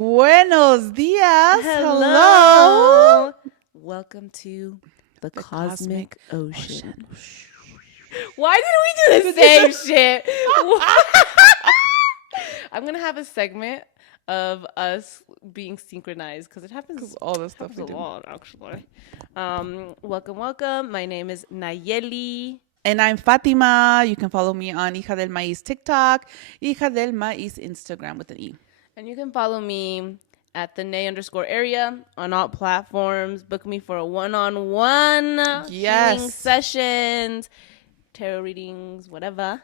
Buenos dias. Hello. Welcome to the Cosmic Cosmic Ocean. Why did we do the same shit? I'm going to have a segment of us being synchronized because it happens All the stuff we a do. lot, actually. Welcome. My name is Nayeli. And I'm Fatima. You can follow me on Hija del Maíz TikTok, Hija del Maíz Instagram with an E. And you can follow me at the Nay_area on all platforms. Book me for a one-on-one healing sessions, tarot readings, whatever.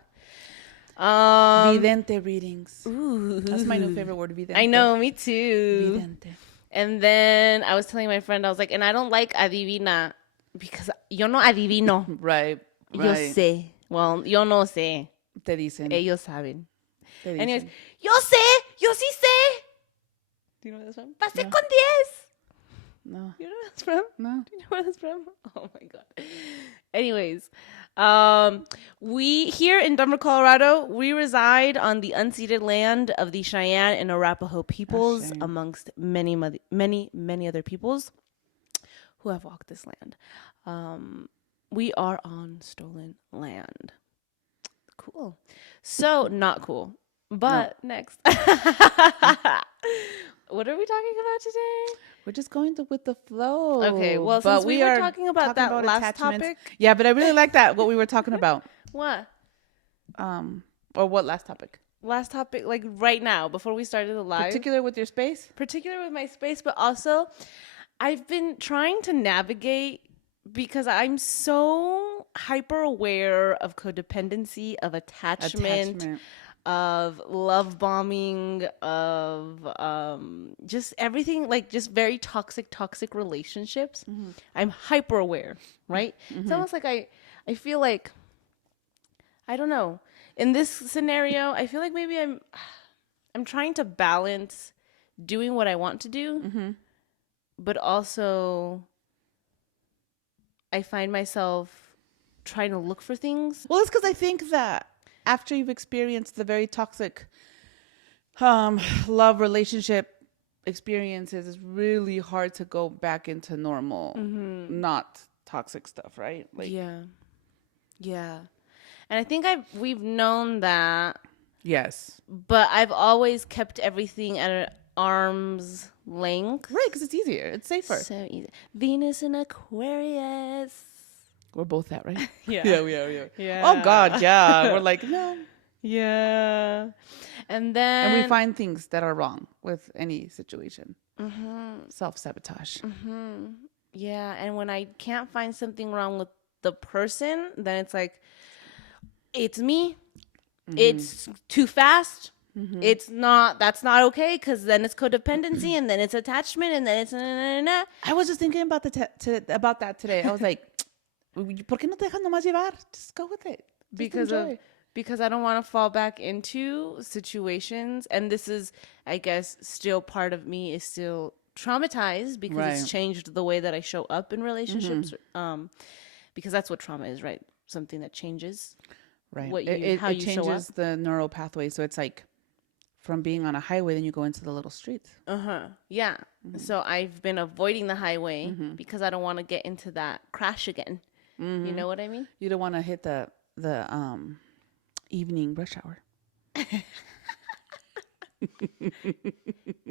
Vidente readings. Ooh. That's my new favorite word, vidente. I know, me too. Vidente. And then I was telling my friend, I was like, and I don't like adivina because yo no adivino. Right. Yo sé. Well, yo no sé. Te dicen. Ellos saben. Te dicen. Anyways, yo sé. Yo sí sé. Do you know where that's from? Pasé con 10. No. You know where that's from? No. Do you know where that's from? Oh my god. Anyways, we here in Denver, Colorado, we reside on the unceded land of the Cheyenne and Arapaho peoples, amongst many other peoples who have walked this land. We are on stolen land. Cool. So not cool. But next. What are we talking about today? We're just going with the flow. Okay, well, since we were talking about that last topic. Yeah, but I really like that, what we were talking about. What? Or what last topic? Last topic, like right now, before we started the live. Particular with your space? Particular with my space, but also I've been trying to navigate because I'm so hyper aware of codependency, of attachment. Of love bombing, of just everything, like just very toxic relationships. Mm-hmm. I'm hyper aware, right? Mm-hmm. It's almost like I feel like, I don't know. In this scenario, I feel like maybe I'm trying to balance doing what I want to do, mm-hmm. but also I find myself trying to look for things. Well, it's because I think that after you've experienced the very toxic love relationship experiences, it's really hard to go back into normal, mm-hmm. not toxic stuff, right? Like, yeah. And I think we've known that. Yes. But I've always kept everything at an arm's length. Right, because it's easier. It's safer. So easy. Venus and Aquarius. We're both that, right? Yeah. We are. Yeah. Oh, God, yeah. We're like, no. Yeah. And we find things that are wrong with any situation. Mm-hmm. Self-sabotage. Mm-hmm. Yeah. And when I can't find something wrong with the person, then it's like, it's me. Mm-hmm. It's too fast. Mm-hmm. That's not okay, because then it's codependency and then it's attachment and then it's I was just thinking about that today. I was like, ¿por qué no te dejas nomás llevar? Just go with it. Because I don't want to fall back into situations. And this is, I guess, still part of me is still traumatized because it's changed the way that I show up in relationships. Mm-hmm. Because that's what trauma is, right? Something that changes. Right. How you show up. It changes the neural pathway. So it's like from being on a highway, then you go into the little streets. Yeah. Mm-hmm. So I've been avoiding the highway because I don't want to get into that crash again. Mm-hmm. You know what I mean? You don't want to hit the evening rush hour.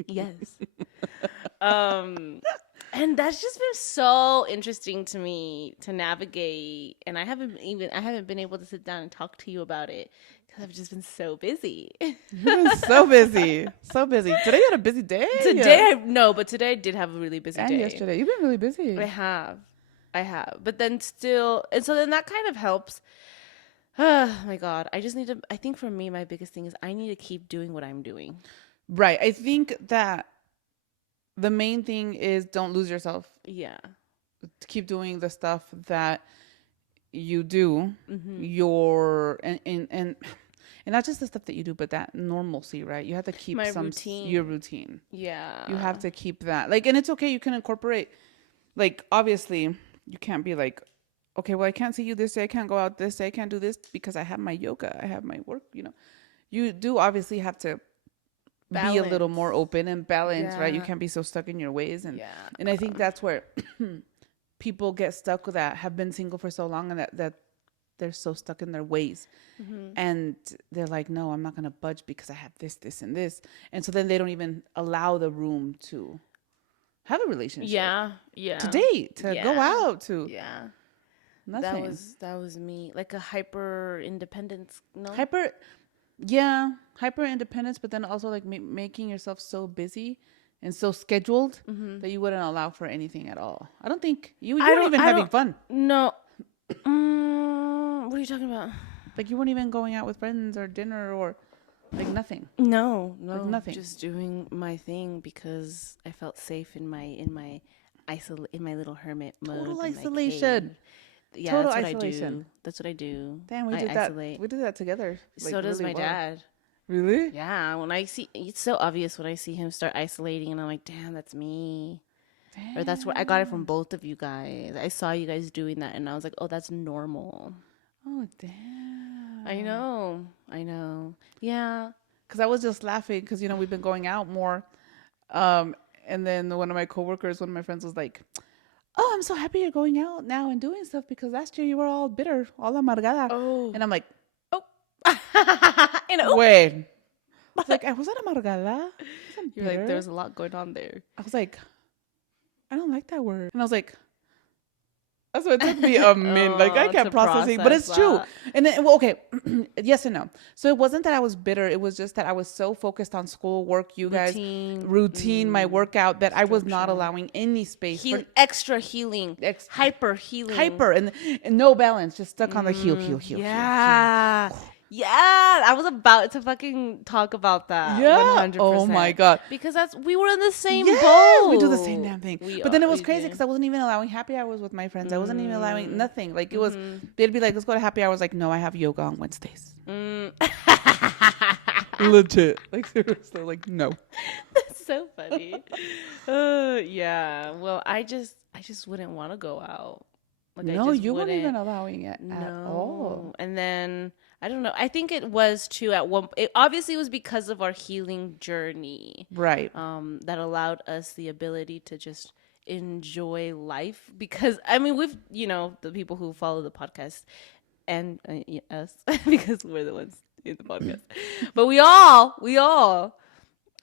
Yes. And that's just been so interesting to me to navigate, and I haven't been able to sit down and talk to you about it because I've just been so busy. You've been so busy. Today you had a busy day. But today I did have a really busy day. And yesterday you've been really busy. I have, but then still, and so then that kind of helps. Oh my God, I think for me, my biggest thing is I need to keep doing what I'm doing. Right. I think that the main thing is don't lose yourself. Yeah. Keep doing the stuff that you do. Mm-hmm. And not just the stuff that you do, but that normalcy, right? You have to keep your routine. Yeah. You have to keep that. Like, and it's okay. You can incorporate, like, obviously you can't be like, okay, well, I can't see you this day. I can't go out this day. I can't do this because I have my yoga. I have my work, You do obviously have to be a little more open and balanced, right? You can't be so stuck in your ways. And and I think that's where people get stuck with that, have been single for so long, and that they're so stuck in their ways. And they're like, no, I'm not going to budge because I have this, this, and this. And so then they don't even allow the room to have a relationship. To date, to go out, to nothing. That was me. Like a hyper independence. No? Hyper independence, but then also like making yourself so busy and so scheduled that you wouldn't allow for anything at all. I don't think you weren't even having fun. No. What are you talking about? Like you weren't even going out with friends or dinner or like nothing. No, like nothing. Just doing my thing because I felt safe in my little hermit mode. Total isolation. Yeah, total that's isolation. That's what I do. Damn, we did isolate. We did that together. Like, so does really my dad. Really? Yeah. When I see, it's so obvious when I see him start isolating, and I'm like, damn, that's me. Damn. Or that's where I got it from both of you guys. I saw you guys doing that, and I was like, oh, that's normal. Oh, damn. I know. Yeah. Because I was just laughing because, you know, we've been going out more. And then one of my coworkers, one of my friends was like, oh, I'm so happy you're going out now and doing stuff because last year you were all bitter, all amargada. Oh. And I'm like, oh. Wait. I was like, I wasn't amargada. You're like, there's a lot going on there. I was like, I don't like that word. And I was like, so it took me a minute. Like I kept processing, but it's true. And then, well, okay, yes and no. So it wasn't that I was bitter. It was just that I was so focused on school, work, routine, my workout that I was not allowing any space for extra healing, hyper healing, and no balance, just stuck on the heel. Yeah, I was about to fucking talk about that. Yeah. 100%. Oh my God. Because we were in the same boat. We do the same damn thing. But then it was crazy because I wasn't even allowing happy hours with my friends. I wasn't even allowing nothing. Like it was, they'd be like, let's go to happy hours. Like, no, I have yoga on Wednesdays. Legit. Like seriously, like no. That's so funny. Yeah. Well, I just wouldn't want to go out. Like, no, you weren't even allowing it at all. And then I don't know. I think it was too at one. It obviously was because of our healing journey, right? That allowed us the ability to just enjoy life. Because I mean, we've the people who follow the podcast and us because we're the ones in the podcast. But we all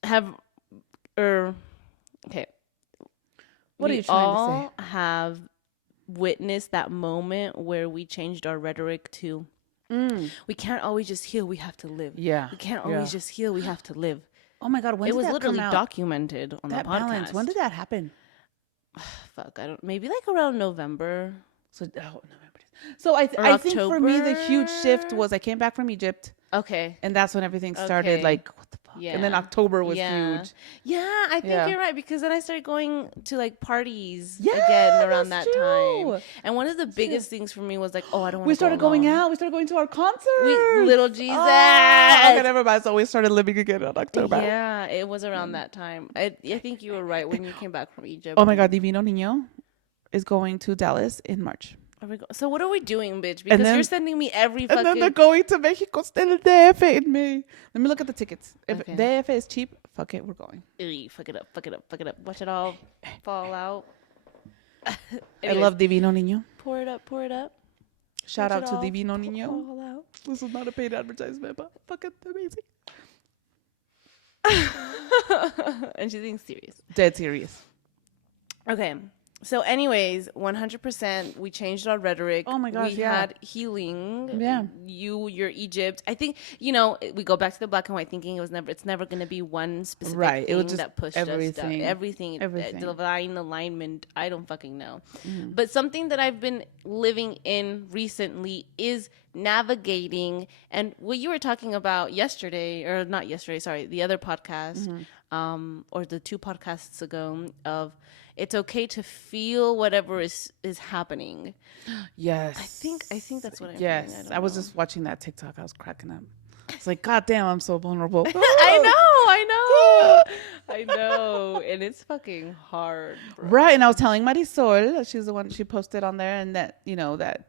have, okay. What are you trying to say? Have witnessed that moment where we changed our rhetoric to. We can't always just heal. We have to live. Yeah. We can't always just heal. We have to live. Oh my God. When did that come out? It was literally documented on that the podcast. Balance. When did that happen? Fuck. I don't. Maybe like around November. So November. So I think for me the huge shift was I came back from Egypt. Okay. And that's when everything started. Like what the fuck? Yeah. And then October was huge. Yeah, I think you're right because then I started going to like parties again around that time. And one of the biggest things for me was like, oh, I don't want to. We started going out. We started going to our concert. Little Jesus. Okay, never mind. So we started living again in October. Yeah, it was around that time. I think you were right when you came back from Egypt. Oh my God, Divino Niño is going to Dallas in March. So what are we doing, bitch? Because you're sending me every fucking... And then they're going to Mexico, still DF in May. Let me look at the tickets. If DF is cheap, fuck it, we're going. Fuck it up. Watch it all fall out. I love Divino Niño. Pour it up. Shout out to Divino Niño. This is not a paid advertisement, but fucking amazing. And she's being serious. Dead serious. Okay. So anyways, 100%, we changed our rhetoric. Oh my gosh, we had healing. Yeah. You're Egypt. I think, we go back to the black and white thinking it's never going to be one specific thing it was just that pushed us down. Everything. Divine alignment. I don't fucking know. Mm-hmm. But something that I've been living in recently is navigating. And what you were talking about yesterday, or not yesterday, sorry, the other podcast, or the 2 podcasts ago of, it's okay to feel whatever is happening. Yes. I think that's what I'm feeling. Yes. I was just watching that TikTok. I was cracking up. It's like, God damn, I'm so vulnerable. I know. And it's fucking hard, bro. Right. And I was telling Marisol, she's the one she posted on there, and that, that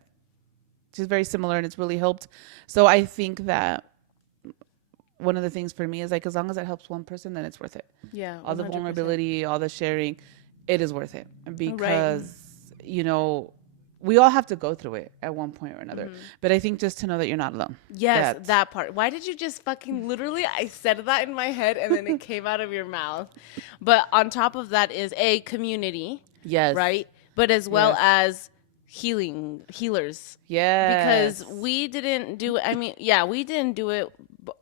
she's very similar and it's really helped. So I think that one of the things for me is like, as long as it helps one person, then it's worth it. Yeah. 100%. All the vulnerability, all the sharing, it is worth it because, you know, we all have to go through it at one point or another. But I think just to know that you're not alone. Yes, that part. Why did you just fucking literally, I said that in my head and then it came out of your mouth. But on top of that is a community. Yes. Right? But as well as healers. Yes. Because we didn't do it. I mean, we didn't do it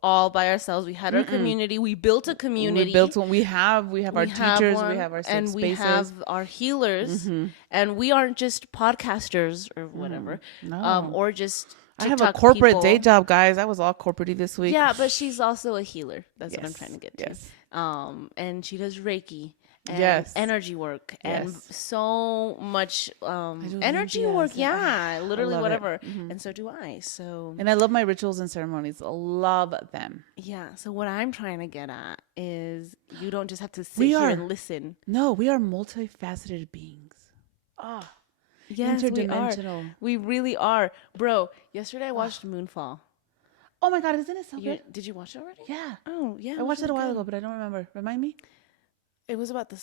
all by ourselves. We had our community. We built a community. We have our teachers. We have our safe spaces. We have our healers. And we aren't just podcasters or whatever. No. Or just TikTok I have a corporate people. day job, guys. I was all corporate-y this week. Yeah, but she's also a healer. That's what I'm trying to get to. Yes. And she does Reiki. And energy work and so much energy work. Yeah, literally whatever. And so do I. So and I love my rituals and ceremonies. I love them. Yeah. So what I'm trying to get at is you don't just have to sit here and listen. No, we are multifaceted beings. Yes, interdimensional. We really are, bro. Yesterday I watched Moonfall. Oh my God, isn't it so good? Did you watch it already? Yeah. Oh yeah. I watched it a while ago, but I don't remember. Remind me. It was about the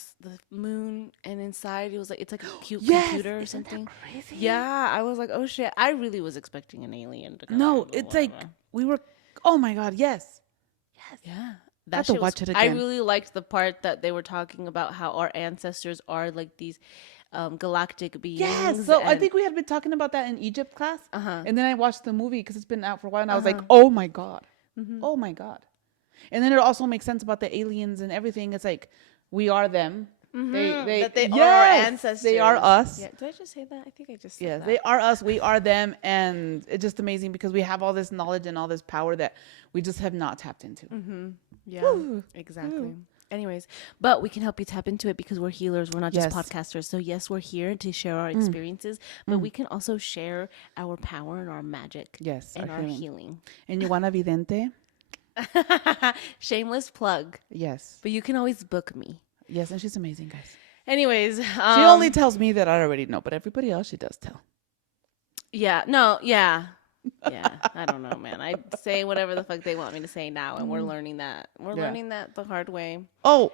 moon, and inside it's like a cute computer or something. Crazy? Yeah, I was like, oh shit! I really was expecting an alien to come. No, it's like we were. Oh my God! Yes. Yeah. I have to watch it again. I really liked the part that they were talking about how our ancestors are like these galactic beings. Yes. So I think we had been talking about that in Egypt class, and then I watched the movie because it's been out for a while, and I was like, oh my God, oh my God. And then it also makes sense about the aliens and everything. It's like. We are them. They are our ancestors. They are us. Yeah. Did I just say that? I think I just said that. They are us. We are them. And it's just amazing because we have all this knowledge and all this power that we just have not tapped into. Yeah, exactly. Anyways, but we can help you tap into it because we're healers. We're not just podcasters. So yes, we're here to share our experiences, but we can also share our power and our magic. Yes. And our healing. And you want a vidente? Shameless plug. Yes. But you can always book me. Yes, and she's amazing, guys. Anyways. She only tells me that I already know, but everybody else she does tell. Yeah. No, yeah. Yeah. I don't know, man. I say whatever the fuck they want me to say now, and we're learning that. We're learning that the hard way. Oh,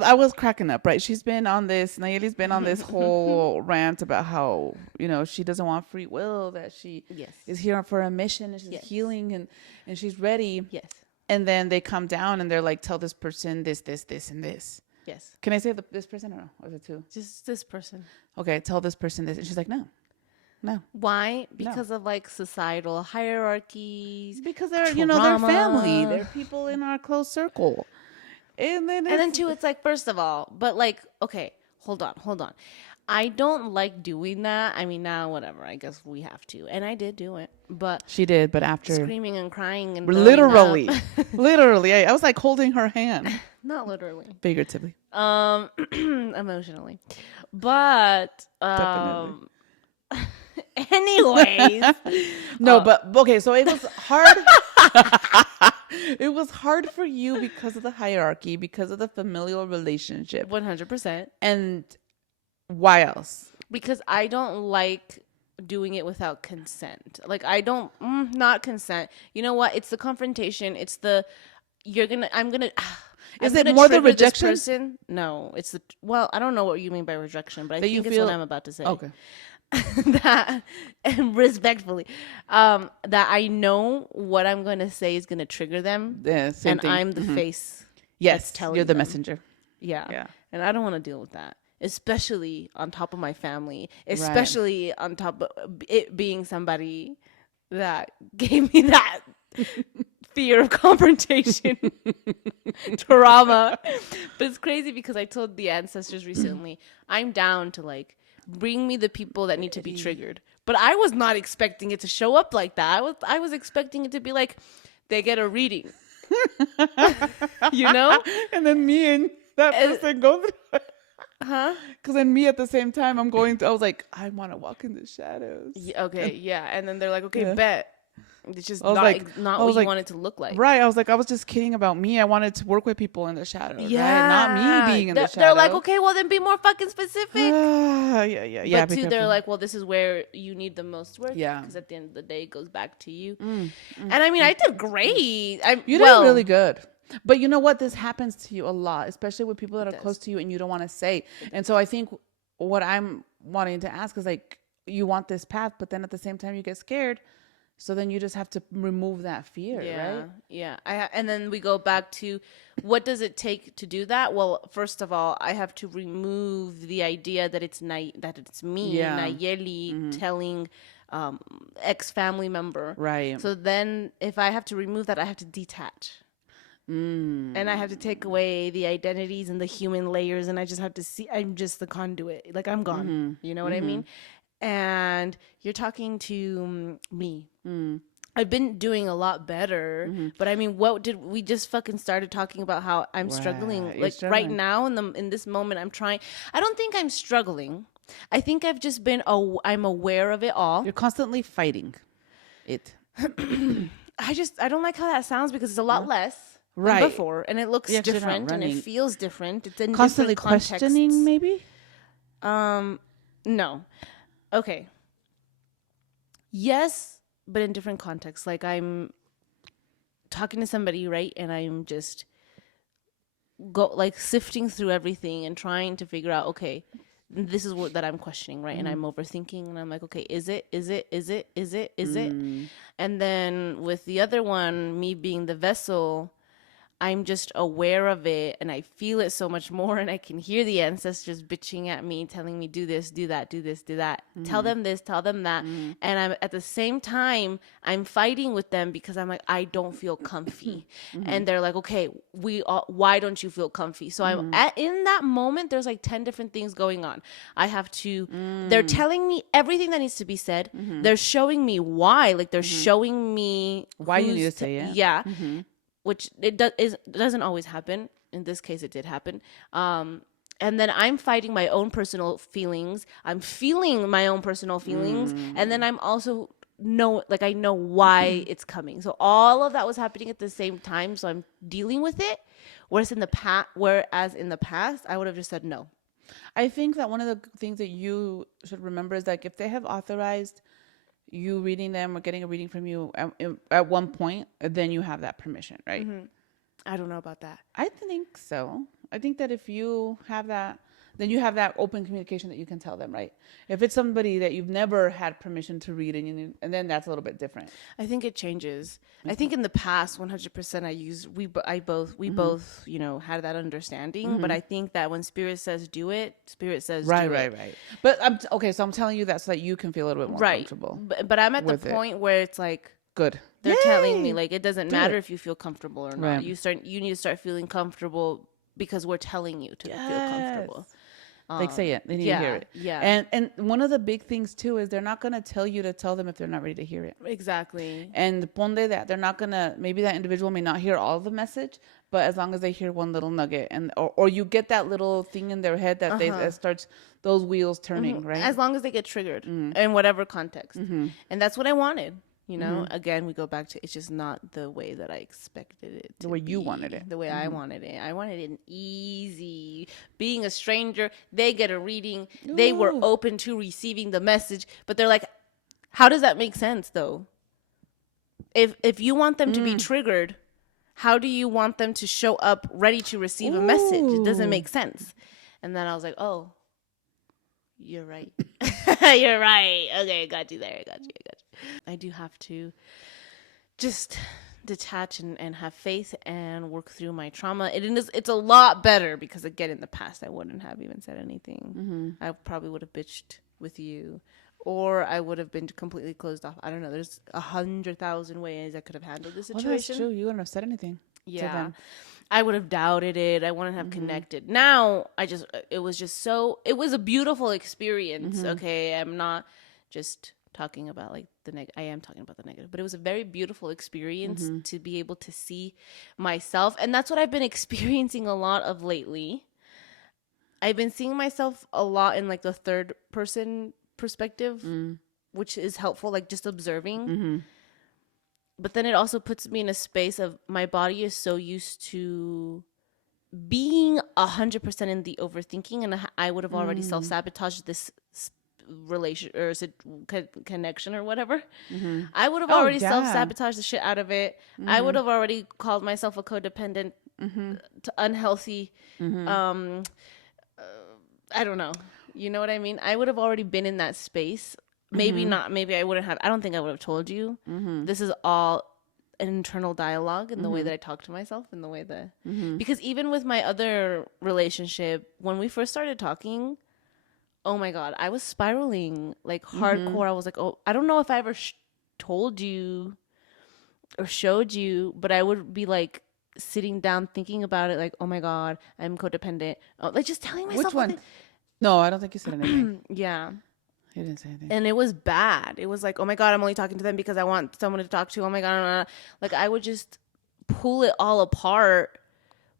I was cracking up, right? She's been on this, Nayeli's been on this whole rant about how, you know, she doesn't want free will, that she is here for a mission, and she's healing, and she's ready. Yes. And then they come down and they're like, tell this person this, and this. Yes. Can I say this person or no? Or is it two? Just this person. Okay, tell this person this. And she's like, no. Why? Because of like societal hierarchies. Because they're, you know, they're family. They're people in our close circle. And then too, it's like, first of all, but like, okay, hold on. I don't like doing that. I mean, now, whatever. I guess we have to. And I did do it. But she did, but after screaming and crying and literally. I was like holding her hand. Not literally. Figuratively. Emotionally. But definitely. Anyways. No, but okay, so it was hard. It was hard for you because of the hierarchy, because of the familial relationship. 100%. And why else? Because I don't like doing it without consent. Like, I don't, not consent. You know what? It's the confrontation. It's the, Is it more the rejection? No, it's the, well, I don't know what you mean by rejection, but I think it's what I'm about to say. Okay. That, and respectfully, that I know what I'm going to say is going to trigger them. Yeah, same and thing. I'm the face. Yes, telling you're the them. messenger. Yeah. And I don't want to deal with that, especially on top of my family, especially on top of it being somebody that gave me that fear of confrontation, trauma. But it's crazy because I told the ancestors recently, I'm down to like, bring me the people that need to be triggered. But I was not expecting it to show up like that. I was expecting it to be like, they get a reading. You know? And then me and that person go through it. Huh? Because then me at the same time, I was like, I want to walk in the shadows. Yeah, okay, yeah. And then they're like, okay, bet. It's just not what you want it to look like. Right. I was just kidding about me. I wanted to work with people in the shadow. Yeah. Right? Not me being in the shadow. They're like, okay, well then be more fucking specific. Yeah. But too, they're like, well, this is where you need the most work. Yeah. Because at the end of the day, it goes back to you. And I mean, I did great. You did really good. But you know what? This happens to you a lot, especially with people that are close to you and you don't want to say. And so I think what I'm wanting to ask is like, you want this path, but then at the same time you get scared. So then you just have to remove that fear, right? Yeah. And then we go back to what does it take to do that? Well, first of all, I have to remove the idea that it's me, Nayeli, telling ex-family member. Right. So then if I have to remove that, I have to detach. And I have to take away the identities and the human layers, and I just have to see I'm just the conduit. Like I'm gone. You know what I mean? And you're talking to me. I've been doing a lot better, but I mean, we just fucking started talking about how I'm struggling. Like right now in this moment, I'm trying. I don't think I'm struggling. I think I've just been. I'm aware of it all. You're constantly fighting it. I don't like how that sounds because it's a lot less than before, and it looks different and it feels different. It's in constantly different contexts. Questioning, maybe. No. Okay. Yes, but in different contexts. Like I'm talking to somebody, right? And I'm just sifting through everything and trying to figure out, okay, this is what that I'm questioning, right? And I'm overthinking and I'm like, okay, is it? And then with the other one, me being the vessel, I'm just aware of it and I feel it so much more, and I can hear the ancestors bitching at me, telling me do this, do that, do this, do that. Tell them this, tell them that. And I'm at the same time I'm fighting with them because I'm like, I don't feel comfy. And they're like, okay, why don't you feel comfy? So I'm in that moment there's like 10 different things going on. I have to they're telling me everything that needs to be said. They're showing me why, like they're showing me why you need to say it. Yeah. Which doesn't always happen. In this case, it did happen. And then I'm fighting my own personal feelings. I'm feeling my own personal feelings. And then I'm also I know why it's coming. So all of that was happening at the same time. So I'm dealing with it. Whereas in the past, I would have just said no. I think that one of the things that you should remember is like if they have authorized you reading them or getting a reading from you at one point, then you have that permission, right? I don't know about that. I think so. I think that if you have that, then you have that open communication that you can tell them, right? If it's somebody that you've never had permission to read, and then that's a little bit different. I think it changes. I think in the past, 100%, we both, had that understanding. But I think that when Spirit says do it, Spirit says do it. Right. But so I'm telling you that so that you can feel a little bit more comfortable. But I'm at the point where it's like, good. They're telling me like it doesn't matter if you feel comfortable or not. You need to start feeling comfortable because we're telling you to feel comfortable. Like say it. They need to hear it. Yeah. And one of the big things too is they're not gonna tell you to tell them if they're not ready to hear it. Exactly. And ponte that they're not gonna, maybe that individual may not hear all of the message, but as long as they hear one little nugget or you get that little thing in their head that that starts those wheels turning, right? As long as they get triggered in whatever context. And that's what I wanted. Again, we go back to it's just not the way that I expected it to the way be, you wanted it. The way I wanted it. I wanted it easy. Being a stranger, they get a reading. Ooh. They were open to receiving the message, but they're like, how does that make sense though? If you want them to be triggered, how do you want them to show up ready to receive a message? It doesn't make sense. And then I was like, oh, you're right. You're right. Okay, got you there. I got you. I do have to just detach and have faith and work through my trauma. It's a lot better because, again, in the past, I wouldn't have even said anything. I probably would have bitched with you, or I would have been completely closed off. I don't know. There's 100,000 ways I could have handled this situation. Well, that's true. You wouldn't have said anything to them. I would have doubted it. I wouldn't have connected. Now, it was a beautiful experience. Okay, I'm not just talking about like I am talking about the negative, but it was a very beautiful experience to be able to see myself. And that's what I've been experiencing a lot of lately. I've been seeing myself a lot in like the third person perspective, which is helpful, like just observing. but then it also puts me in a space of my body is so used to being 100% in the overthinking, and I would have already self-sabotaged this relation or connection or whatever. I would have already self-sabotaged the shit out of it. I would have already called myself a codependent, to unhealthy. I don't know. You know what I mean? I would have already been in that space. Maybe not. Maybe I wouldn't have. I don't think I would have told you. This is all an internal dialogue in the way that I talk to myself, in the way that because even with my other relationship, when we first started talking, oh my God, I was spiraling like hardcore. I was like, oh, I don't know if I ever told you or showed you, but I would be like sitting down thinking about it, like, oh my God, I'm codependent. Oh, like just telling myself. Which one? No, I don't think you said anything. Yeah. You didn't say anything. And it was bad. It was like, oh my God, I'm only talking to them because I want someone to talk to. Oh my God. Like I would just pull it all apart.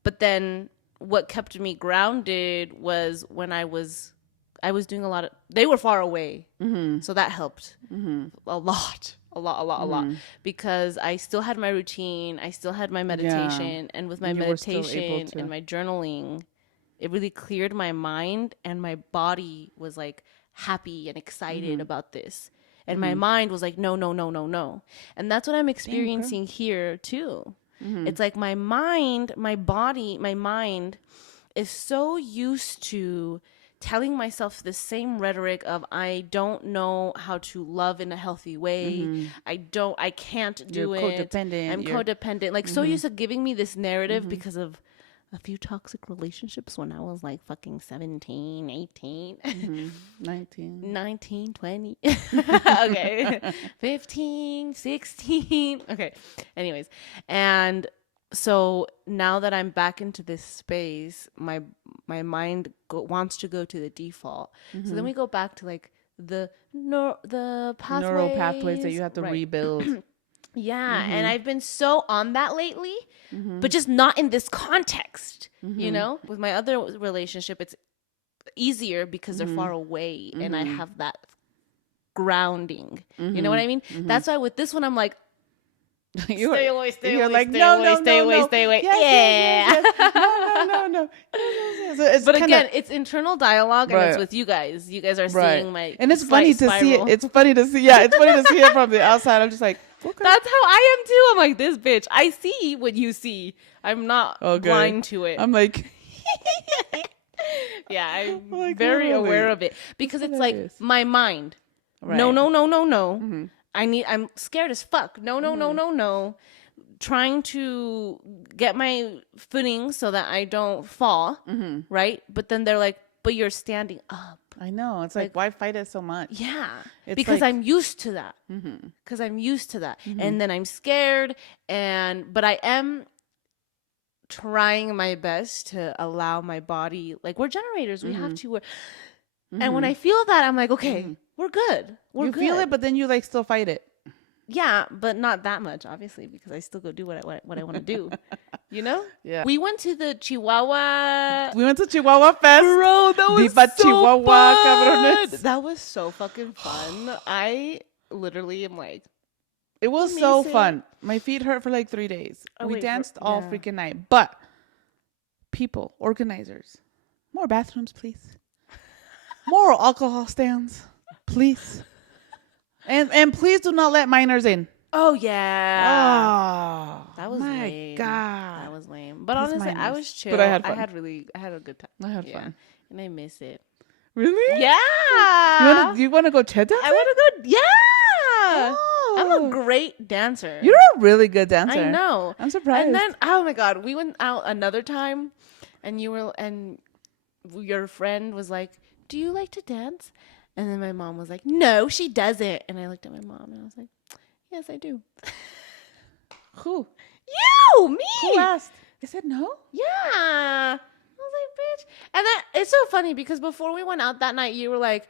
But then what kept me grounded was when I was doing a lot of, they were far away. So that helped a lot, because I still had my routine. I still had my meditation. And with my meditation and my journaling, it really cleared my mind, and my body was like happy and excited about this. And my mind was like, no. And that's what I'm experiencing here too. It's like my mind, my body, my mind is so used to telling myself the same rhetoric of I don't know how to love in a healthy way. I can't do it. Codependent. I'm codependent. Like so used to giving me this narrative because of a few toxic relationships when I was like fucking 17, 18, 19, 20. Okay. 15, 16. Okay. Anyways. And so now that I'm back into this space, my mind wants to go to the default. So then we go back to like the pathways. Neural pathways that you have to rebuild. Yeah, and I've been so on that lately, but just not in this context, you know? With my other relationship, it's easier because they're far away and I have that grounding. You know what I mean? That's why with this one, I'm like, stay away, stay away. Yes. No. So but again, it's internal dialogue, and it's with you guys. You guys are seeing my and it's funny to see it. It's funny to see. Yeah, it's funny to see it from the outside. I'm just like, okay. That's how I am too. I'm like, this bitch. I see what you see. I'm not blind to it. I'm like, yeah, I'm like, very aware of it because it's like my mind. Right. No. I'm scared as fuck. No. Trying to get my footing so that I don't fall, right? But then they're like, but you're standing up. I know. It's like why fight it so much? Yeah. Because I'm used to that. Because I'm used to that. And then I'm scared. But I am trying my best to allow my body, like we're generators. We have to. And when I feel that, I'm like, okay, we're good. We're good. You feel it, but then you like still fight it. Yeah, but not that much, obviously, because I still go do what I want to do. You know? Yeah. We went to the Chihuahua. We went to Chihuahua Fest. Bro, that was Viva so Chihuahua, fun. cabrones. That was so fucking fun. I literally am like, it was amazing. So fun. My feet hurt for like 3 days. We danced all freaking night. But people, organizers, more bathrooms, please. More alcohol stands, please. And please do not let minors in. Oh yeah. Oh, that was my lame. God. That was lame. But honestly, minors. I was chill. But I had fun. I had a good time. I had fun. And I miss it. Really? Yeah. You wanna go ched dancing? I wanna go. Yeah. Oh. I'm a great dancer. You're a really good dancer. I know. I'm surprised. And then oh my God, we went out another time, and your friend was like, "Do you like to dance?" And then my mom was like, "No, she doesn't." And I looked at my mom and I was like, "Yes, I do." Who? You, me. Who asked? I said no. Yeah. I was like, bitch. And then it's so funny because before we went out that night, you were like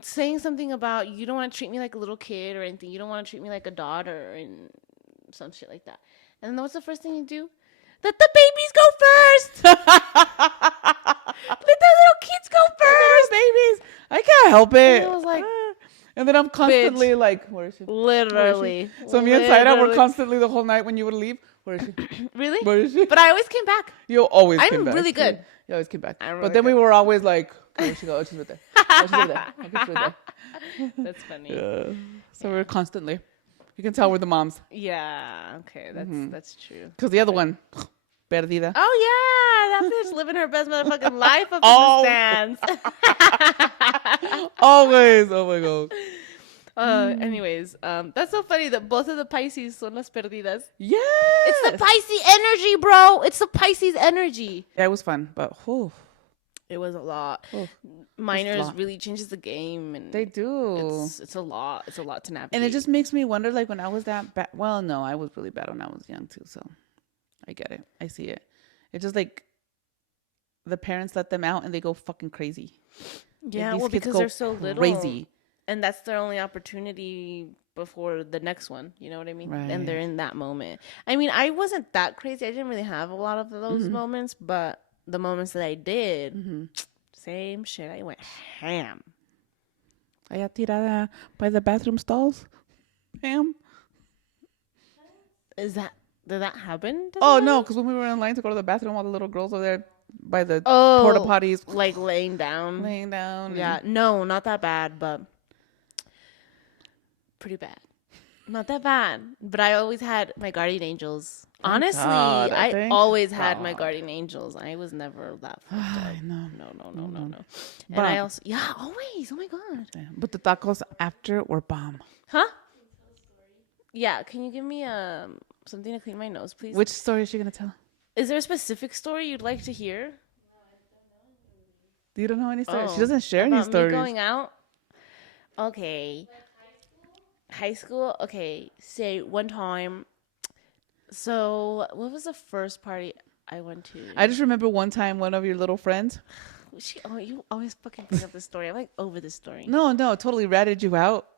saying something about you don't want to treat me like a little kid or anything. You don't want to treat me like a daughter and some shit like that. And then what's the first thing you do? Let the babies go first. Let the little kids go first. Babies. I can't help it. And I was like, And then I'm constantly like, where is she? Literally. So me and Saira were constantly the whole night when you would leave. Where is she? Really? Where is she? But I always came back. You always came back. I'm really good. You always came back. Really but then good. we were always like, where did she go? Oh, she's right there. Oh, she's right there. Okay, she's right there. That's funny. Yeah. So we're constantly. You can tell we're the moms. Yeah. Okay. That's true. Because the other one, perdida. Oh yeah, that bitch living her best motherfucking life up in the stands. Always. Oh my god. Anyways, that's so funny that both of the Pisces son las perdidas. Yeah. It's the Pisces energy, bro. It's the Pisces energy. Yeah, it was fun, but it was a lot. Minors really changes the game, and they do. It's a lot. It's a lot to navigate. And it just makes me wonder, like when I was that bad. Well, no, I was really bad when I was young too. So I get it. I see it. It's just like the parents let them out and they go fucking crazy. Yeah, well, because they're so little. Crazy. And that's their only opportunity before the next one. You know what I mean? Right. And they're in that moment. I mean, I wasn't that crazy. I didn't really have a lot of those moments, but the moments that I did, same shit. I went ham. Allá tirada by the bathroom stalls. Ham. Did that happen? No, because when we were in line to go to the bathroom, all the little girls over there by the porta potties. Like laying down. Yeah. No, not that bad, but pretty bad. Not that bad. But I always had my guardian angels. Honestly, I always had my guardian angels. I was never that fucked up. No. But, and I also, always. Oh my God. But the tacos after were bomb. Huh? Yeah. Can you give me something to clean my nose, please? Which story is she going to tell? Is there a specific story you'd like to hear? You don't know any stories? She doesn't share any stories. Me going out? Okay. High school? Okay. Say one time. So, what was the first party I went to? I just remember one time one of your little friends. You always fucking bring up this story. I'm like over this story. No, totally ratted you out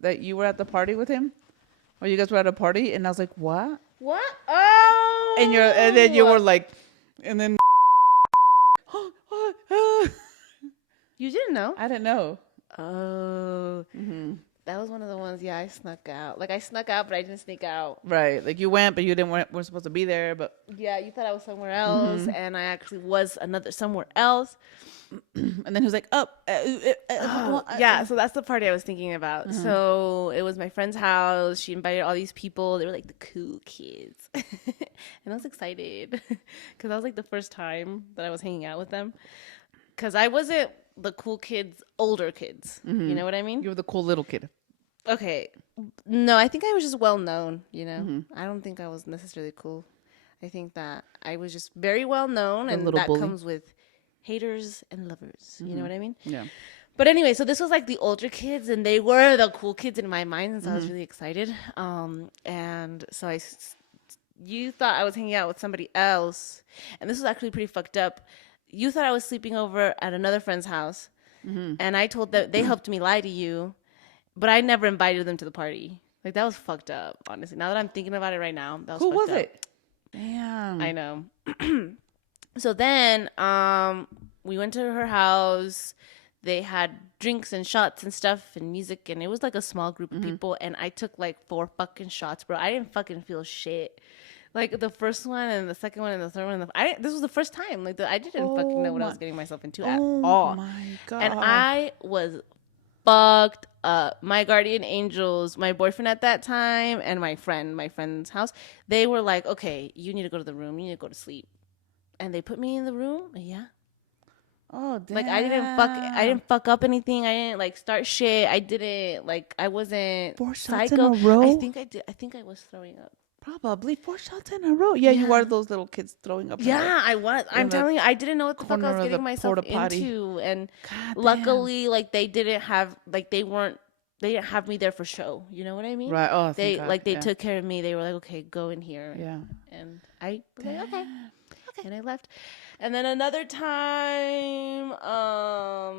that you were at the party with him. Or you guys were at a party and I was like, what? What? Oh! And then you were like, and then you didn't know? I didn't know. Oh. That was one of the ones, I snuck out. Like, I snuck out, but I didn't sneak out. Right. Like, you went, but you weren't supposed to be there, but... Yeah, you thought I was somewhere else, and I actually was somewhere else. And then he was like, yeah, so that's the party I was thinking about. So, it was my friend's house. She invited all these people. They were, like, the cool kids. And I was excited. Because that was, like, the first time that I was hanging out with them. Because I wasn't the cool kids, older kids. You know what I mean? You were the cool little kid. Okay. No, I think I was just well known, you know? I don't think I was necessarily cool. I think that I was just very well known, and that comes with haters and lovers. You know what I mean? Yeah. But anyway, so this was like the older kids, and they were the cool kids in my mind, and so I was really excited. And so you thought I was hanging out with somebody else, and this was actually pretty fucked up. You thought I was sleeping over at another friend's house, and I told them, they helped me lie to you, but I never invited them to the party. Like, that was fucked up, honestly. Now that I'm thinking about it right now, that was Who fucked was up. it? Damn. I know. So then we went to her house. They had drinks and shots and stuff and music, and it was like a small group of people, and I took like 4 fucking shots, bro. I didn't fucking feel shit. Like, the first one and the second one and the third one. This was the first time. Like, I didn't fucking know what I was getting myself into at all. Oh, my God. And I was fucked up. My guardian angels, my boyfriend at that time, and my friend's house, they were like, okay, you need to go to the room. You need to go to sleep. And they put me in the room. Yeah. Oh, damn. Like, I didn't fuck up anything. I didn't, like, start shit. I wasn't 4 shots psycho. in a row? I think I was throwing up. Probably 4 shots in a row. Yeah, you are those little kids throwing up. Yeah, I was. I'm telling you, I didn't know what the fuck I was getting myself into. And luckily, like, they didn't have me there for show. You know what I mean? Right. Oh, they took care of me. They were like, okay, go in here. Yeah. And I was like, okay. And I left. And then another time, I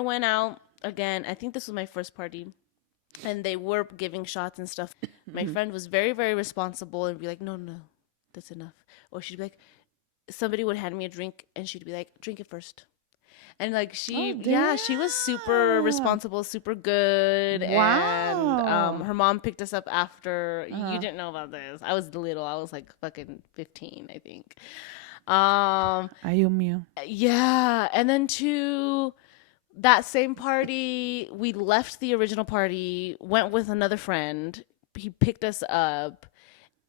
went out again. I think this was my first party. And they were giving shots and stuff. My friend was very, very responsible and be like, no, that's enough. Or she'd be like, somebody would hand me a drink and she'd be like, drink it first. And like she was super responsible, super good. Wow. And her mom picked us up after. You didn't know about this. I was little. I was like fucking 15, I think. Ay, mío. Yeah. And then to that same party, we left the original party, went with another friend. He picked us up.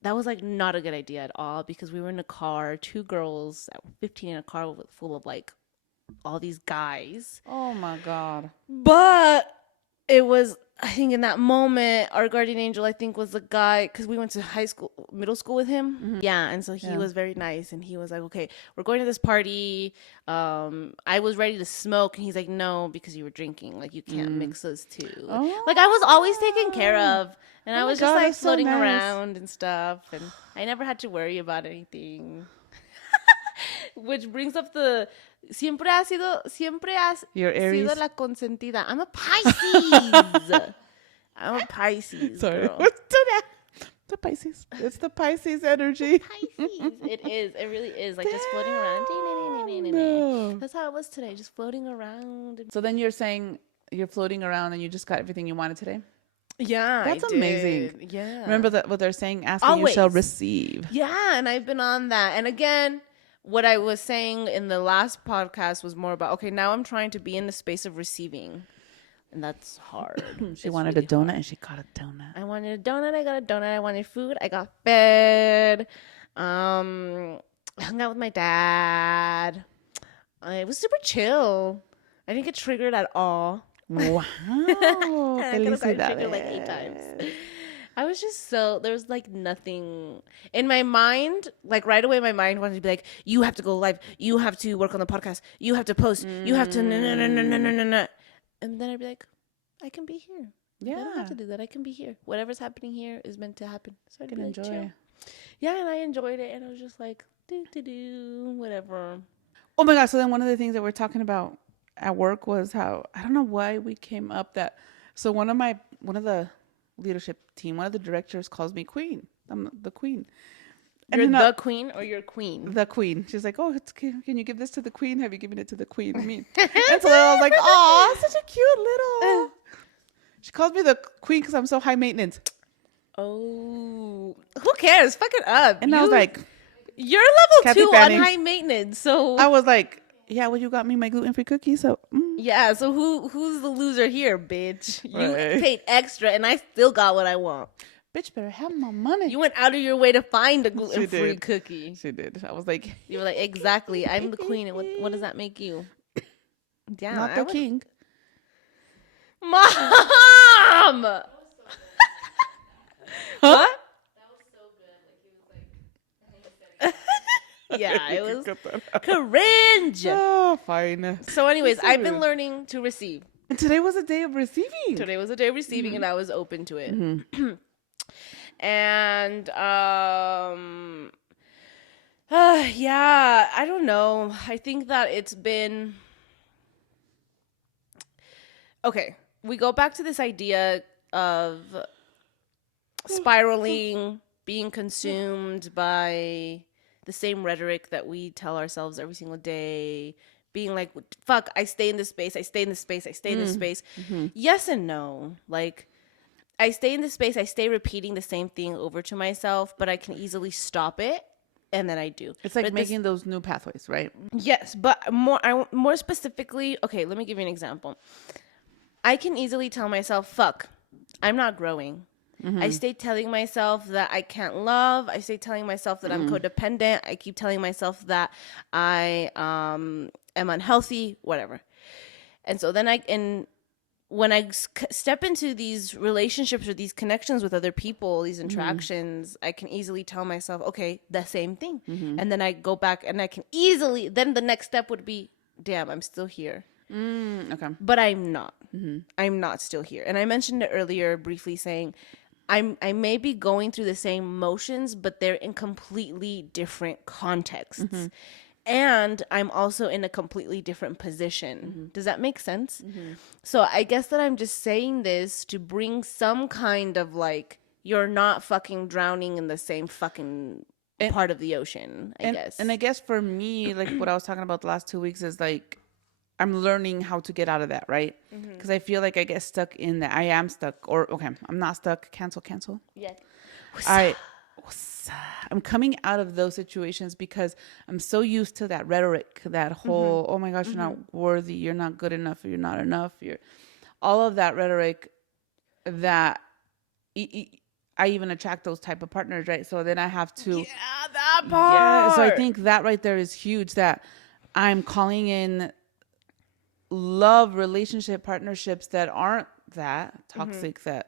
That was like not a good idea at all because we were in a car, 2 girls that were 15 in a car full of like all these guys. Oh my God. But it was, I think in that moment, our guardian angel, I think, was the guy, because we went to middle school with him. Mm-hmm. Yeah. And so he was very nice. And he was like, okay, we're going to this party. I was ready to smoke. And he's like, no, because you were drinking. Like, you can't mix those two. Oh. Like, I was always taken care of. And I was just like floating around and stuff. And I never had to worry about anything. Which brings up the... Siempre has sido la consentida. I'm a Pisces. I'm a Pisces. Sorry. Girl. The Pisces. It's the Pisces energy. Pisces. It is. It really is. Like just floating around. No. That's how it was today. Just floating around. So then you're saying you're floating around and you just got everything you wanted today? Yeah, that's amazing. Yeah. Remember that what they're saying? Asking you shall receive. Yeah, and I've been on that. And again, what I was saying in the last podcast was more about, okay, now I'm trying to be in the space of receiving. And that's hard. She wanted really a donut and she got a donut. I wanted a donut. I got a donut. I wanted food. I got fed. I hung out with my dad. It was super chill. I didn't get triggered at all. Wow. I could have gotten triggered like 8 times. I was just there was like nothing in my mind. Like right away, my mind wanted to be like, you have to go live. You have to work on the podcast. You have to post. You have to no. And then I'd be like, I can be here. Yeah. I don't have to do that. I can be here. Whatever's happening here is meant to happen. So I can enjoy it. Yeah, and I enjoyed it. And I was just like, do, whatever. Oh my God. So then one of the things that we're talking about at work was how, I don't know why we came up that. So one of the leadership team, one of the directors calls me queen. I'm the queen. You're the queen or you're queen? The queen. She's like, oh, can you give this to the queen? Have you given it to the queen? I mean, and so I was like, oh, such a cute little. She calls me the queen because I'm so high maintenance. Oh, who cares? Fuck it up. And I was like, you're level 2 on high maintenance. So I was like, yeah, well, you got me my gluten-free cookies. So yeah. So who's the loser here, bitch? You paid extra, and I still got what I want. Bitch, better have my money. You went out of your way to find a gluten-free cookie. She did. I was like... You were like, exactly. I'm the queen. And what does that make you? Yeah, not the king. Mom! Huh? What? That was so good. Like, he was like... Yeah, it was cringe. Oh, fine. So anyways, I've been learning to receive. And today was a day of receiving. Today was a day of receiving, and I was open to it. Mm-hmm. And yeah, I don't know. I think that it's been okay. We go back to this idea of spiraling, being consumed by the same rhetoric that we tell ourselves every single day, being like, fuck, I stay in this space, I stay in this space, I stay in this space. Mm-hmm. Yes and no. Like, I stay in this space, I stay repeating the same thing over to myself, but I can easily stop it, and then I do. It's like making those new pathways, right? Yes, but more specifically, okay, let me give you an example. I can easily tell myself, fuck, I'm not growing. Mm-hmm. I stay telling myself that I can't love. I stay telling myself that I'm codependent. I keep telling myself that I am unhealthy, whatever. And so then when I step into these relationships or these connections with other people, these interactions, I can easily tell myself, okay, the same thing. Mm-hmm. And then I go back and I can easily, then the next step would be, damn, I'm still here. Okay. But I'm not. Mm-hmm. I'm not still here. And I mentioned it earlier briefly saying, I may be going through the same motions, but they're in completely different contexts. Mm-hmm. And I'm also in a completely different position. Mm-hmm. Does that make sense? Mm-hmm. So I guess that I'm just saying this to bring some kind of like, you're not fucking drowning in the same fucking part of the ocean, I guess. And I guess for me, like what I was talking about the last 2 weeks is like, I'm learning how to get out of that, right? Because I feel like I get stuck in that. I am stuck, or okay, I'm not stuck. Cancel. Yeah. I'm coming out of those situations because I'm so used to that rhetoric, that whole, oh my gosh, you're not worthy, you're not good enough, you're not enough, you're all of that rhetoric that I even attract those type of partners, right? So then I have to, that part. Yeah. So I think that right there is huge, that I'm calling in love, relationship, partnerships that aren't that toxic, that,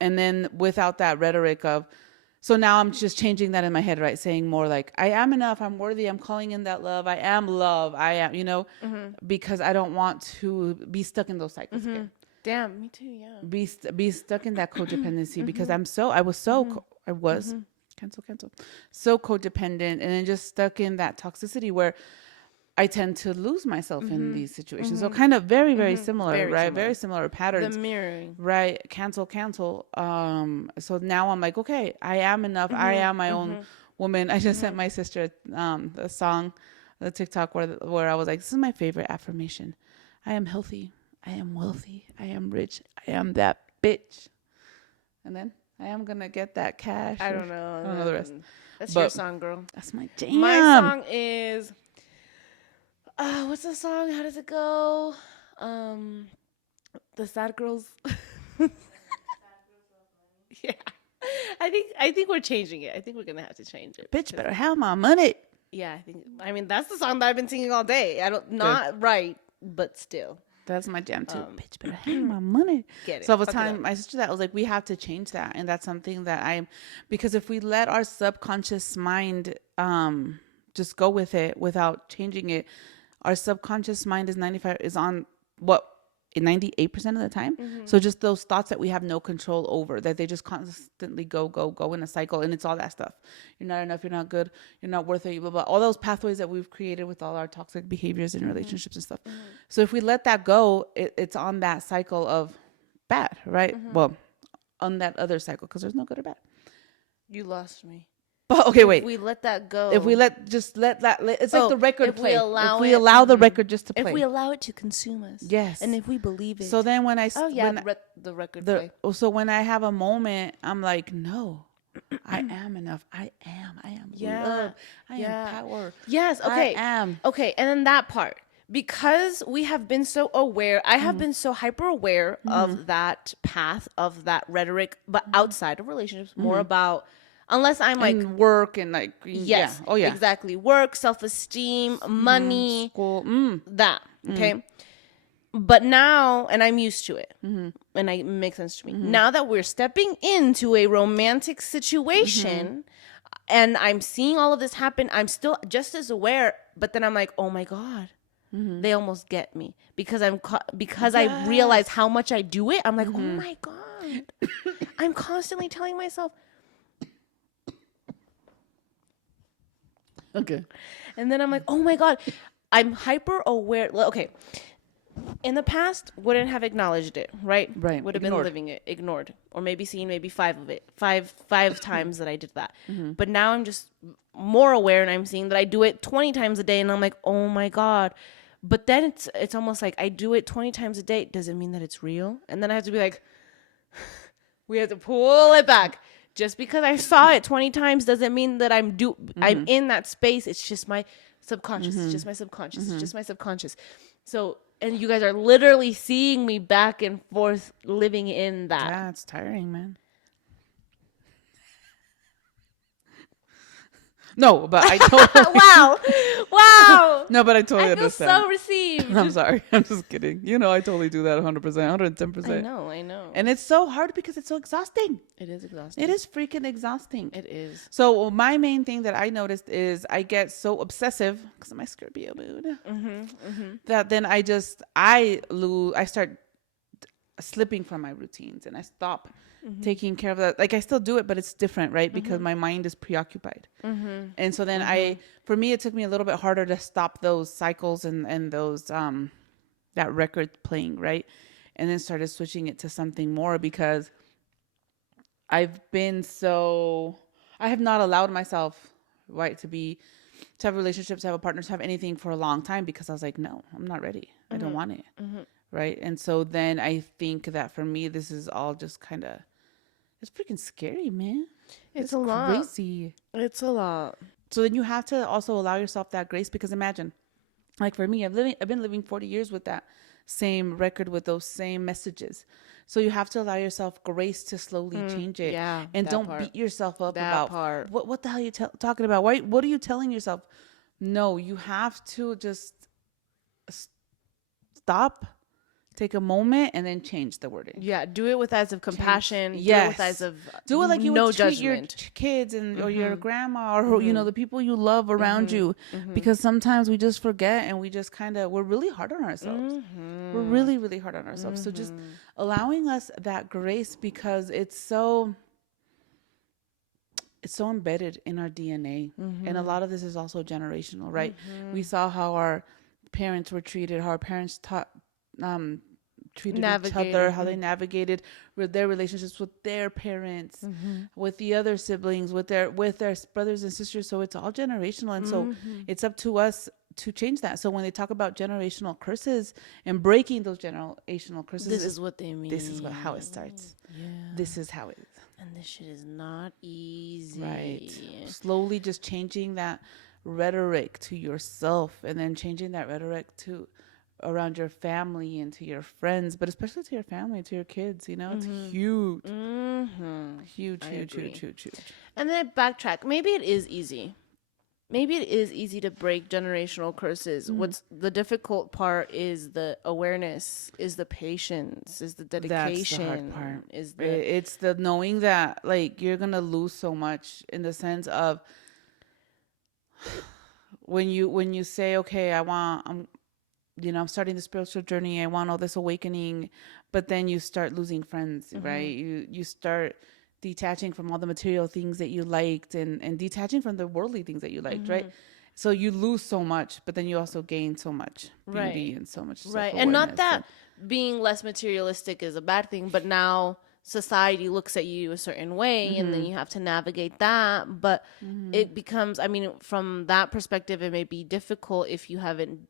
and then without that rhetoric of, so now I'm just changing that in my head, right? Saying more like, I am enough, I'm worthy, I'm calling in that love, I am love, I am, because I don't want to be stuck in those cycles again. Damn, me too, yeah. Be stuck in that codependency because I was so so codependent, and then just stuck in that toxicity where I tend to lose myself in these situations. So kind of very, very similar, very right? Similar. Very similar patterns. The mirroring. Right. Cancel. So now I'm like, okay, I am enough. I am my own woman. I just sent my sister a song, the TikTok where I was like, this is my favorite affirmation. I am healthy. I am wealthy. I am rich. I am that bitch. And then I am going to get that cash. I don't know the rest. That's your song, girl. That's my jam. My song is... what's the song? How does it go? The Sad Girls. Yeah. I think we're changing it. I think we're gonna have to change it. Bitch better have my money. Yeah, I mean that's the song that I've been singing all day. Not right, but still. That's my jam too. Bitch better have my money. Get it. So I was telling my sister that, I was like, we have to change that, and that's something that because if we let our subconscious mind just go with it without changing it, our subconscious mind is on 98% of the time. So just those thoughts that we have no control over, that they just constantly go in a cycle, and it's all that stuff. You're not enough, you're not good, you're not worth it, blah, blah, all those pathways that we've created with all our toxic behaviors and relationships and stuff. So if we let that go, it's on that cycle of bad, right? Well, on that other cycle, because there's no good or bad. You lost me. But okay, wait. If we let that go. If we let that, it's like the record play. If we allow the record just to play. If we allow it to consume us. Yes. And if we believe it. So then when I... the record play. So when I have a moment, I'm like, no, I am enough. I am love. I am power. Yes, okay. I am. Okay, and then that part. Because we have been so aware, I have been so hyper aware of that path, of that rhetoric, but outside of relationships, more about... Unless I'm like and work and like yes, exactly, work, self-esteem, money, school, that okay. But now, and I'm used to it, and it makes sense to me. Now that we're stepping into a romantic situation, and I'm seeing all of this happen, I'm still just as aware. But then I'm like, oh my god, they almost get me because I realize how much I do it. I'm like, oh my god, I'm constantly telling myself. Okay. And then I'm like, oh my god, I'm hyper aware. Okay. In the past, wouldn't have acknowledged it, right? Right. Would have been living it, ignored, or maybe seen maybe five times that I did that. But now I'm just more aware, and I'm seeing that I do it 20 times a day, and I'm like, oh my god. But then it's almost like I do it 20 times a day. Does it mean that it's real? And then I have to be like, we have to pull it back. Just because I saw it 20 times doesn't mean that I'm in that space. It's just my subconscious. It's just my subconscious. It's just my subconscious. So, and you guys are literally seeing me back and forth living in that. Yeah, it's tiring, man. No, but I totally... Wow. No, but I totally understand. I feel so received. I'm sorry. I'm just kidding. I totally do that 100%, 110%. I know. And it's so hard because it's so exhausting. It is exhausting. It is freaking exhausting. It is. So my main thing that I noticed is I get so obsessive because of my Scorpio mood that then I start slipping from my routines, and I stop taking care of that. Like I still do it, but it's different, right? Because my mind is preoccupied. And so then for me, it took me a little bit harder to stop those cycles and those, that record playing, right? And then started switching it to something more because I have not allowed myself, right, to be to have relationships, to have a partner, to have anything for a long time, because I was like, no, I'm not ready. I don't want it. Right. And so then I think that for me, this is all just kind of, it's freaking scary, man. It's a lot. Crazy. It's a lot. So then you have to also allow yourself that grace, because imagine, like for me, I've been living 40 years with that same record, with those same messages. So you have to allow yourself grace to slowly change it. Yeah. And don't beat yourself up about part. What the hell are you talking about? What are you telling yourself? No, you have to just stop, take a moment, and then change the wording. Yeah, do it with eyes of compassion. Yes. Do it with eyes of do it like you no would treat judgment. your kids and or your grandma, or you know, the people you love around you. Because sometimes we just forget, and we just we're really hard on ourselves. We're really, really hard on ourselves. So just allowing us that grace, because it's so embedded in our DNA. And a lot of this is also generational, right? We saw how our parents were treated, how our parents treated each other, how they navigated with their relationships with their parents, with the other siblings, with their brothers and sisters. So it's all generational. And so it's up to us to change that. So when they talk about generational curses and breaking those generational curses, this is what they mean. This is how it starts. Yeah. This is how it is. And this shit is not easy. Right. Slowly just changing that rhetoric to yourself, and then changing that rhetoric to around your family and to your friends, but especially to your family, to your kids. You know, it's huge. Huge. And then backtrack. Maybe it is easy. Maybe it is easy to break generational curses. What's the difficult part is the awareness, is the patience, is the dedication. That's the hard part. It's the knowing that, like, you're gonna lose so much, in the sense of when you say, okay, I'm starting the spiritual journey, I want all this awakening, but then you start losing friends, right? You start detaching from all the material things that you liked, and detaching from the worldly things that you liked, right? So you lose so much, but then you also gain so much beauty and so much right. And not that being less materialistic is a bad thing, but now society looks at you a certain way, and then you have to navigate that. But it becomes, I mean, from that perspective, it may be difficult if you haven't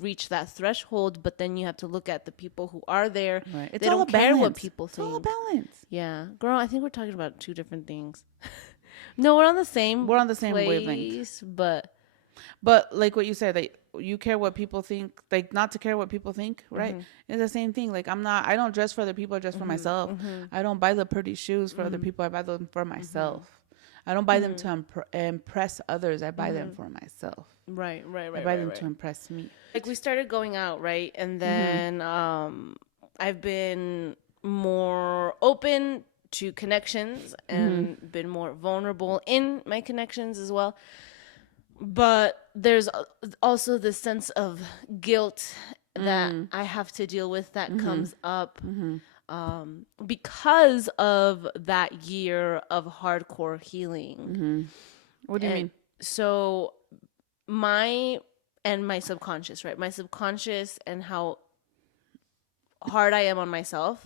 reached that threshold, but then you have to look at the people who are there. Right. They don't care what people think. It's all a balance. Yeah. Girl, I think we're talking about two different things. No, we're on the same wavelength. But like what you said, like, you care what people think, like, not to care what people think, right? It's the same thing. Like, I don't dress for other people, I dress for myself. I don't buy the pretty shoes for other people, I buy them for myself. I don't buy them to impress others, I buy them for myself. Right. I buy them to impress me. Like, we started going out, right? And then I've been more open to connections and been more vulnerable in my connections as well. But there's also this sense of guilt that I have to deal with that comes up because of that year of hardcore healing. What do you mean? So my subconscious, right? My subconscious, and how hard I am on myself,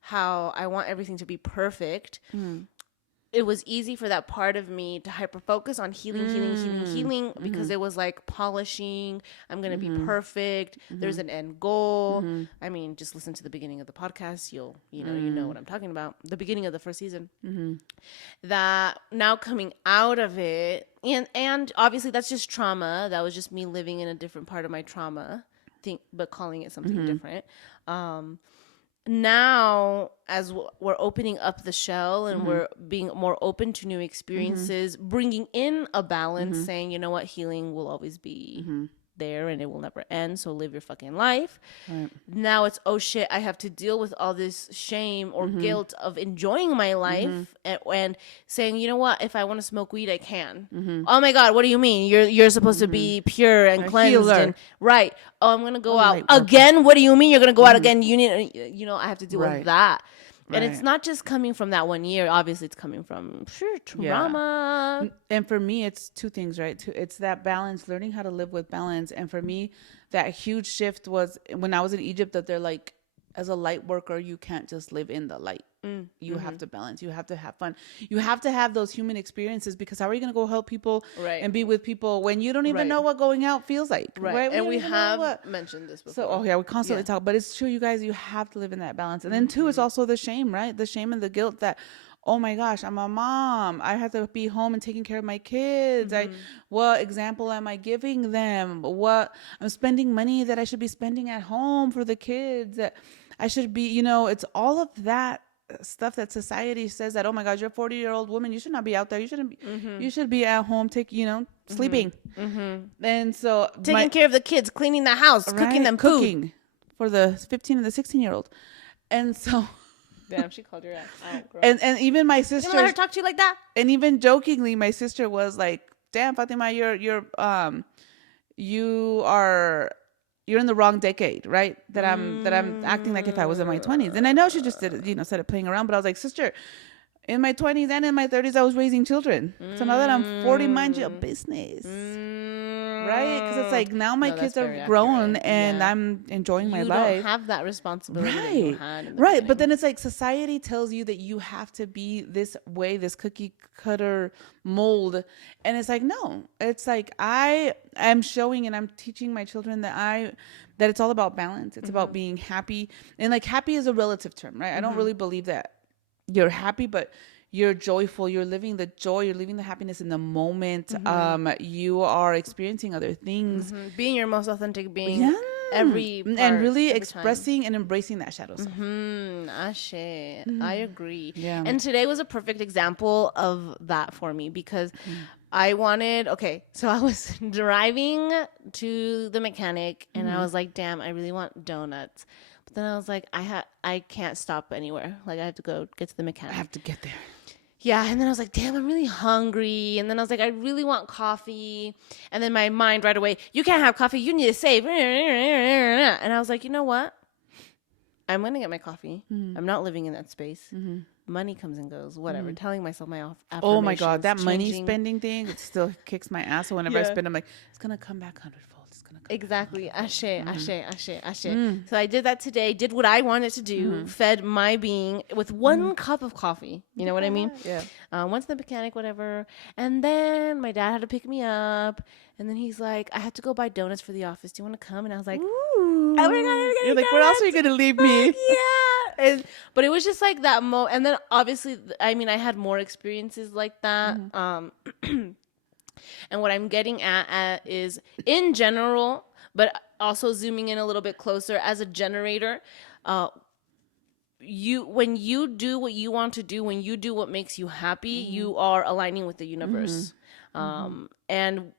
how I want everything to be perfect. It was easy for that part of me to hyper focus on healing, because it was like polishing. I'm going to be perfect. There's an end goal. I mean, just listen to the beginning of the podcast. You know what I'm talking about. The beginning of the first season. That now coming out of it, and obviously that's just trauma. That was just me living in a different part of my trauma, but calling it something different. Now, as we're opening up the shell and we're being more open to new experiences, bringing in a balance, saying, you know what, healing will always be there and it will never end. So live your fucking life. Right. Now it's, oh shit, I have to deal with all this shame or guilt of enjoying my life and saying, you know what, if I want to smoke weed, I can. Oh my God, what do you mean? You're supposed to be pure and cleansed. And, right. Oh, I'm going to go out again. What do you mean you're going to go out again? You need, I have to deal with that. And it's not just coming from that 1 year. Obviously, it's coming from trauma. Yeah. And for me, it's two things, right? It's that balance, learning how to live with balance. And for me, that huge shift was when I was in Egypt, that they're like, as a light worker, you can't just live in the light. You have to balance. You have to have fun. You have to have those human experiences, because how are you going to go help people and be with people when you don't even know what going out feels like? Right. And we have mentioned this before. So, we constantly talk, but it's true, you guys, you have to live in that balance. And then too, it's also the shame, right? The shame and the guilt that, oh my gosh, I'm a mom. I have to be home and taking care of my kids. What example am I giving them? What I'm spending money that I should be spending at home for the kids. That I should be, it's all of that stuff that society says that, oh my God, you're a 40-year-old woman. You should not be out there. You shouldn't be, you should be at home, sleeping. And so taking care of the kids, cleaning the house, cooking them food. For the 15 and the 16-year-old. And so, damn, she called your ass out, girl. And even my sister, you don't let her talk to you like that. And even jokingly, my sister was like, damn, Fatima, you're in the wrong decade, right? That I'm acting like if I was in my 20s. And I know she just did it, said it playing around, but I was like, sister, in my 20s and in my 30s, I was raising children. So now that I'm 40, mind your business. Right? Because it's like now my kids are grown and I'm enjoying my life. You don't have that responsibility that you had in the beginning. But then it's like society tells you that you have to be this way, this cookie cutter mold. And it's like, no. It's like I am showing and I'm teaching my children that it's all about balance. It's about being happy. And like happy is a relative term, right? I don't really believe that you're happy, but you're joyful. You're living the joy. You're living the happiness in the moment. You are experiencing other things. Being your most authentic being. Yeah. And really expressing and embracing that shadow self. Ashe. I agree. Yeah. And today was a perfect example of that for me, because I so I was driving to the mechanic and I was like, damn, I really want donuts. But then I was like, I can't stop anywhere. Like I have to go get to the mechanic. I have to get there. Yeah, and then I was like, damn, I'm really hungry. And then I was like, I really want coffee. And then my mind right away, you can't have coffee. You need to save. And I was like, you know what? I'm going to get my coffee. I'm not living in that space. Money comes and goes, whatever. Telling myself my affirmations. Oh my God, that money spending thing, it still kicks my ass. So whenever I spend, I'm like, it's going to come back 100-fold. Exactly. Ashe. So I did that today, did what I wanted to do, fed my being with one cup of coffee. You know what I mean? Yeah. Went to the mechanic, whatever. And then my dad had to pick me up. And then he's like, I have to go buy donuts for the office. Do you want to come? And I was like, ooh. Oh my God, you're like, where else are you going to leave me? Yeah. But it was just like that and then obviously, I mean, I had more experiences like that. And what I'm getting at is, in general, but also zooming in a little bit closer, as a generator, when you do what you want to do, when you do what makes you happy, you are aligning with the universe. And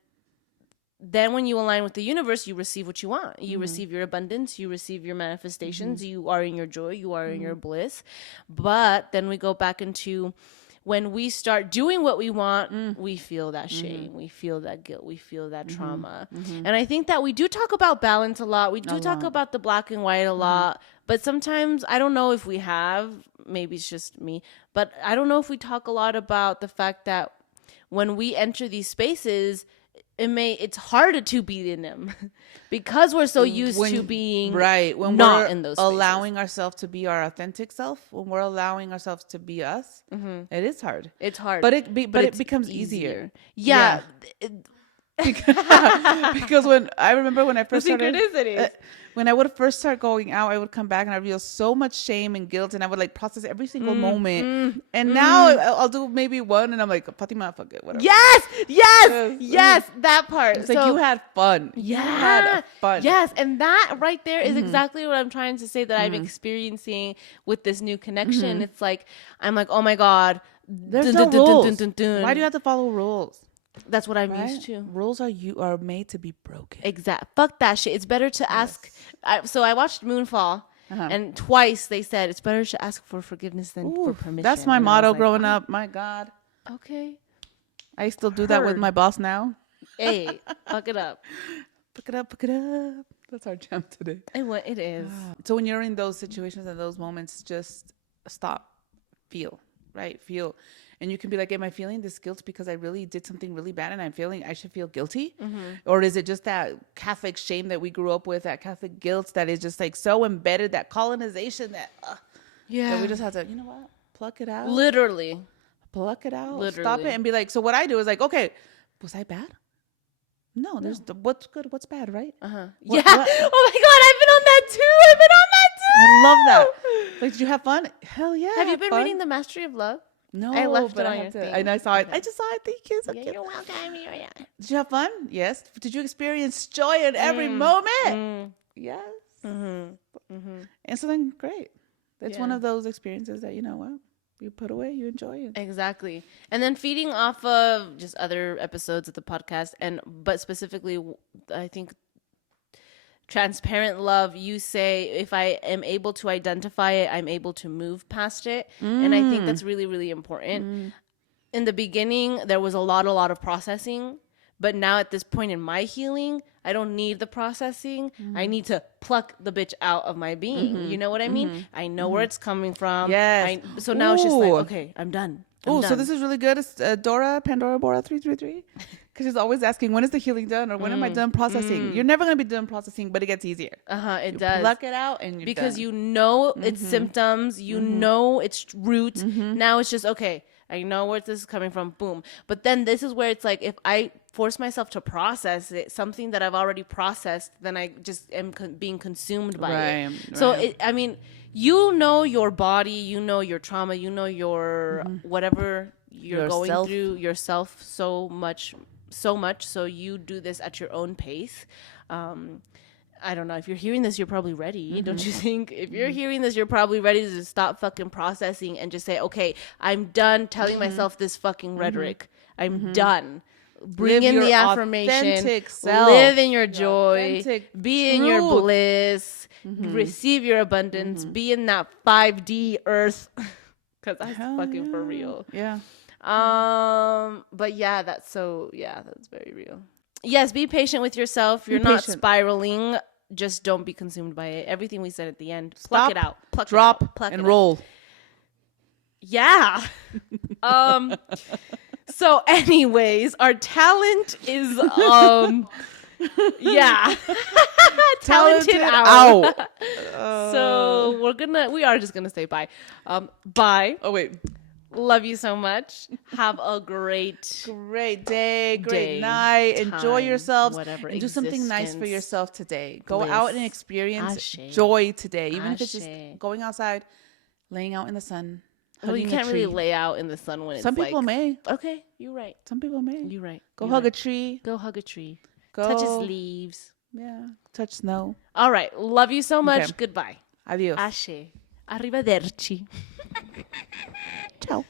then when you align with the universe, you receive what you want. You receive your abundance. You receive your manifestations. You are in your joy. You are in your bliss. But then we go back into, when we start doing what we want, we feel that shame. We feel that guilt. We feel that trauma. And I think that we do talk about balance a lot. We do talk about the black and white a lot. But sometimes, I don't know if we have, maybe it's just me, but I don't know if we talk a lot about the fact that when we enter these spaces, it's harder to be in them because we're so used to being when not we're in those spaces. Allowing ourselves to be our authentic self, when we're allowing ourselves to be us, it is hard. It's hard, but it becomes easier. Yeah. Because when I remember when I first started, synchronicities. When I would first start going out, I would come back and I feel so much shame and guilt, and I would like process every single moment. And now I'll do maybe one, and I'm like, Fatima, fuck it, whatever. Yes, that part. It's like, you had fun. Yeah, you had fun. Yes, and that right there is exactly what I'm trying to say that I'm experiencing with this new connection. It's like, I'm like, oh my God, there's no rules. Why do you have to follow rules? That's what I'm used to. Rules are made to be broken. Exact. Fuck that shit. It's better to ask. So I watched Moonfall, and twice they said it's better to ask for forgiveness than for permission. That's my motto growing up. My God. Okay. I still do that with my boss now. Hey, fuck it up. Fuck it up. Fuck it up. That's our jam today. It is. So when you're in those situations and those moments, just stop, feel, right? Feel. And you can be like, am I feeling this guilt because I really did something really bad and I'm feeling I should feel guilty? Or is it just that Catholic shame that we grew up with, that Catholic guilt that is just like so embedded, that colonization that we just have to, you know what, pluck it out. Literally. Pluck it out. Literally. Stop it and be like, so what I do is like, okay, was I bad? No, there's what's good, what's bad, right? Yeah. What? Oh my God, I've been on that too. I love that. Like, did you have fun? Hell yeah. Have you been reading The Mastery of Love? No, I left but it I on your have to. thing. I saw it. I just saw it. Thank you. So you're welcome. Did you have fun? Yes. Did you experience joy in every moment? Yes. And something great. It's one of those experiences that, you know what, you put away, you enjoy it. Exactly. And then feeding off of just other episodes of the podcast, but specifically, I think transparent love, you say, if I am able to identify it, I'm able to move past it. And I think that's really, really important. In the beginning, there was a lot of processing. But now at this point in my healing, I don't need the processing. I need to pluck the bitch out of my being. You know what I mean? I know where it's coming from. Yes. So now it's just like, okay, I'm done. Oh, so this is really good. It's Pandora Bora 333. Because she's always asking, when is the healing done? Or when am I done processing? You're never going to be done processing, but it gets easier. It does. Pluck it out and you're because done. You know its symptoms. You know its roots. Now it's just, okay, I know where this is coming from. Boom. But then this is where it's like, if I force myself to process it, something that I've already processed, then I just am being consumed by it. Right. So, you know your body, you know your trauma, you know your whatever you're going through yourself so much, so you do this at your own pace. I don't know. If you're hearing this, you're probably ready. Don't you think? If you're hearing this, you're probably ready to just stop fucking processing and just say, okay, I'm done telling myself this fucking rhetoric. I'm done. Bring in the affirmation. Live in your joy. Be in your bliss. Receive your abundance. Be in that 5D earth. Because that's fucking for real. Yeah. But yeah, that's very real. Yes, be patient with yourself. You're not spiraling. Just don't be consumed by it. Everything we said at the end. Pluck it out. Drop and roll. Yeah. So anyways, our talent is talented out. So we are just gonna say bye. Bye. Oh wait. Love you so much. Have a great day, great night. Enjoy yourselves. And do something nice for yourself today. Go out and experience joy today. Even if it's just going outside, laying out in the sun. Well, you can't really lay out in the sun when it's some people may. Okay, you're right. Some people may. You're right. Go hug a tree. Go hug a tree. Touch its leaves. Yeah. Touch snow. All right. Love you so much. Okay. Goodbye. Adios. Ashe. Arrivederci. Ciao.